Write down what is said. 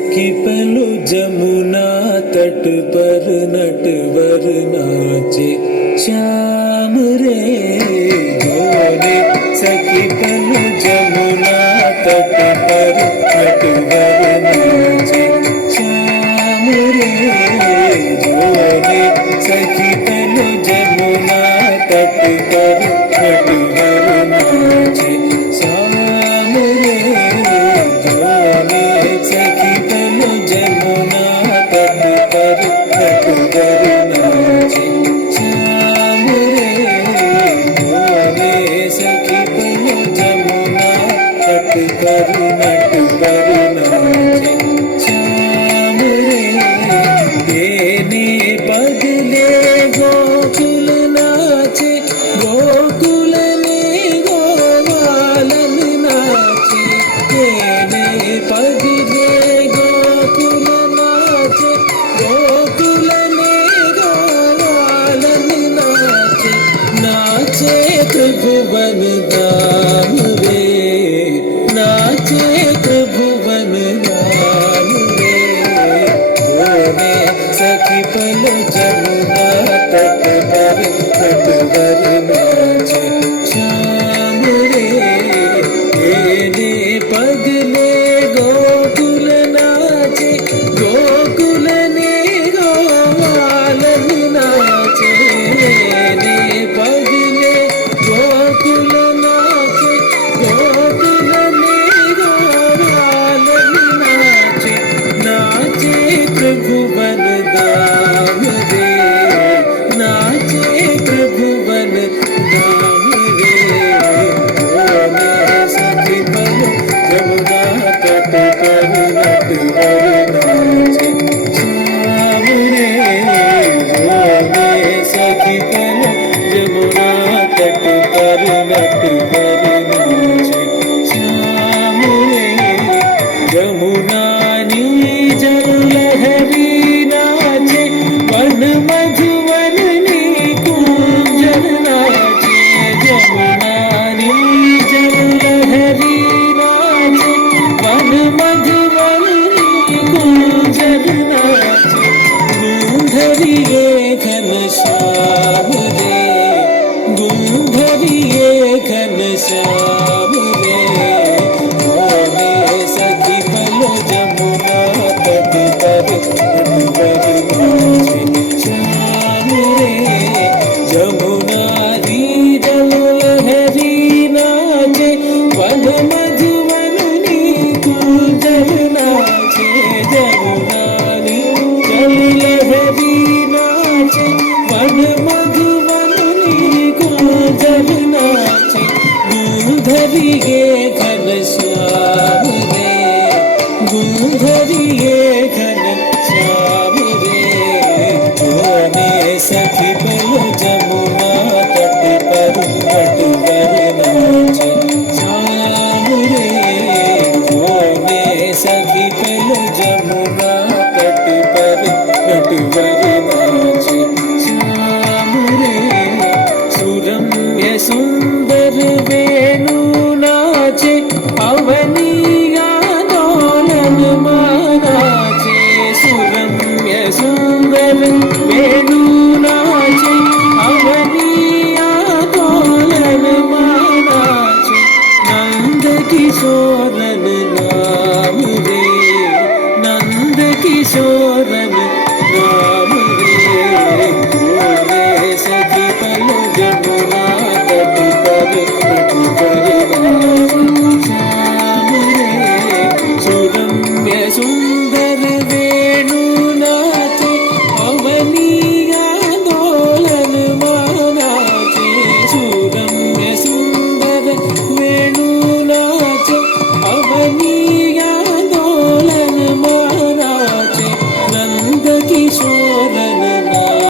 सखी पलो जमुना तट पर नटवर नाचे श्याम रे जोने। सखी पलो जमुना तट पर नटवर नाचे श्याम रे जोने। सखी पलो जमुना तट पर नटवर नाचे श्याम रे जोने। सखी पलो जमुना तट पर नटवर नाचे श्याम रे जोने। सखी पलो जमुना तट पर नटवर नाचे श्याम रे। तेने पगले गोकुल नाचे गोकुल ने गोवालन नाचे। तेने पगले गोकुल नाचे गोकुल ने गोवालन नाचे। नाचे त्रिभुवन धाम रे नाचे त्रिभुवन धाम रे जोने। सखी पलो जमुना तट पर नटवर नाचे श्याम रे। तेने पगले गोकुल नाचे गोकुल ने गोवालन नाचे। तेने पगले गोकुल नाचे गोकुल ने गोवालन नाचे। नाचे त्रिभुवन धाम रे नाचे त्रिभुवन धाम रे जोने। सखी पलो जमुना तट पर नटवर नाचे श्याम रे जोने। सखी पलो जमुना तट पर नटवर नाचे श्याम रे। जमुना जल लहरी नाचे वन मधुवन कुंजन नाचे। जमुना जल लहरी नाचे वन मधुवन कुंजन नाचे। गूंधरिए घन श्याम रे गूंधरिए घन श्याम रे जोने। सखी पलो जमुना तट पर नटवर नाचे श्याम रे। जमुना जल लहरी नाचे वन मधुवन कुंजन नाचे। जमुना जल लहरी नाचे वन मधुवन कुंजन नाचे। गूंधरिए घन श्याम रे गूंधरिए घन श्याम रे जोने। सखी पलो जमुना तट पर नटवर नाचे श्याम रे जोने। सखी पलो जमुना तट पर नटवर नाचे श्याम रे। सुरम्य सुंदर वेणु नाचे अवनिया दोलन नाचे। सुरम्य सुंदर वेणु नाचे अवनिया दोलन नाचे। नंद किशोरन नाम रे नंद किशोरन नाम रे जोने। सखी पलो जमुना तट पर नटवर नाचे श्याम रे। सुरम्य सुंदर वेणु नाचे अवनिया दोलन नाचे। सुरम्य सुंदर वेणु नाचे अवनिया दोलन नाचे। नंद किशोरन